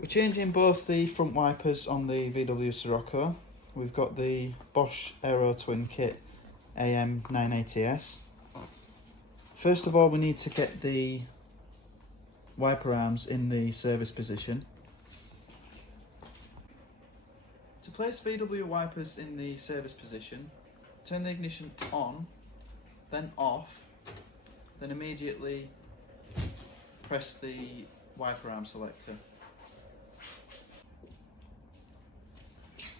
We're changing both the front wipers on the VW Scirocco. We've got the Bosch AeroTwin kit AM980S. First of all, we need to get the wiper arms in the service position. To place VW wipers in the service position, turn the ignition on, then off, then immediately press the wiper arm selector.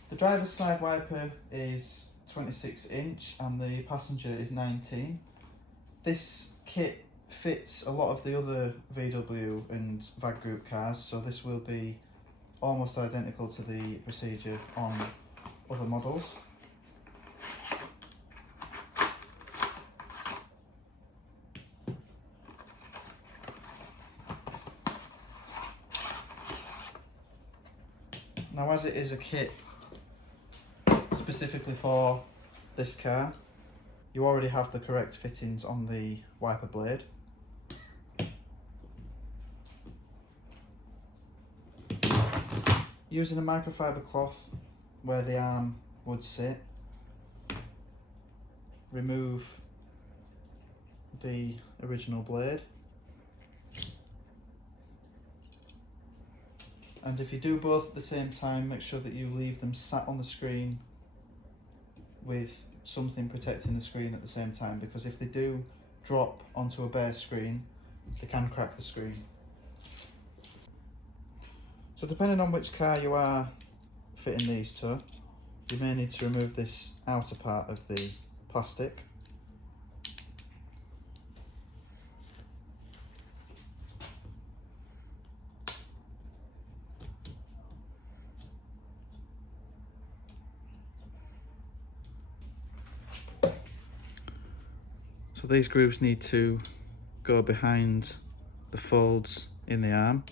The driver's side wiper is 26 inch and the passenger is 19. This kit fits a lot of the other VW and VAG group cars, so this will be almost identical to the procedure on other models. Now, as it is a kit specifically for this car, you already have the correct fittings on the wiper blade. Using a microfiber cloth where the arm would sit, remove the original blade. And if you do both at the same time, make sure that you leave them sat on the screen with something protecting the screen at the same time, because if they do drop onto a bare screen, they can crack the screen. So depending on which car you are fitting these to, you may need to remove this outer part of the plastic. So these grooves need to go behind the folds in the arm.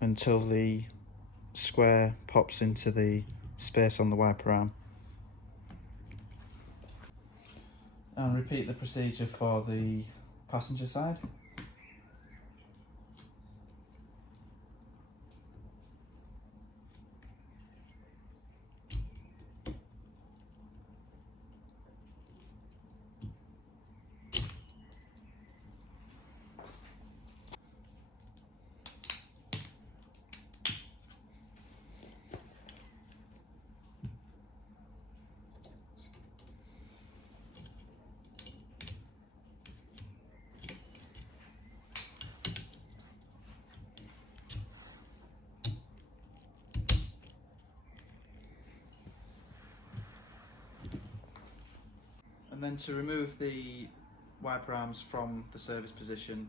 Until the square pops into the space on the wiper arm. And repeat the procedure for the passenger side. And then to remove the wiper arms from the service position,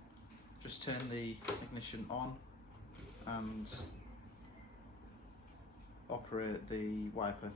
just turn the ignition on and operate the wiper.